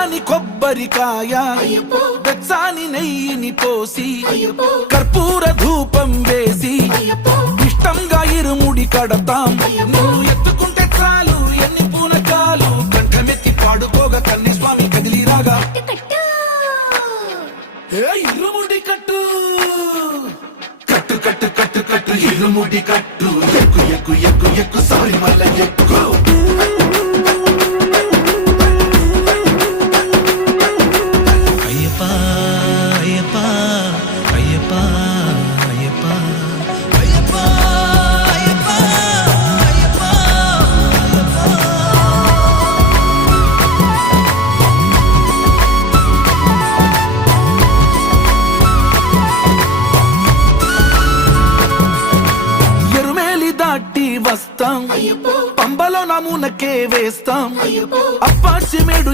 కమ్మని కొబ్బరికాయ వెచ్చాని నెయ్యిని పోసి కర్పూర ధూపం వేసి ఇష్టంగా ఇరుముడి కడతాం. నువ్వు ఎత్తుకుంటే చాలు ఎన్ని పూనకాలు కంఠమెత్తి పాడుకోగా కన్యస్వామి కదిలిరాగా ఇరుముడి కట్టు కట్టు కట్టు కట్టు కట్టు ఇరుముడి కట్టు ఎక్కు ఎక్కు ఎక్కు ఎక్కు సారి మల్ల ఎక్కు. వస్తాం పంబలో నమూనకే వేస్తాం అప్పాచి మేడు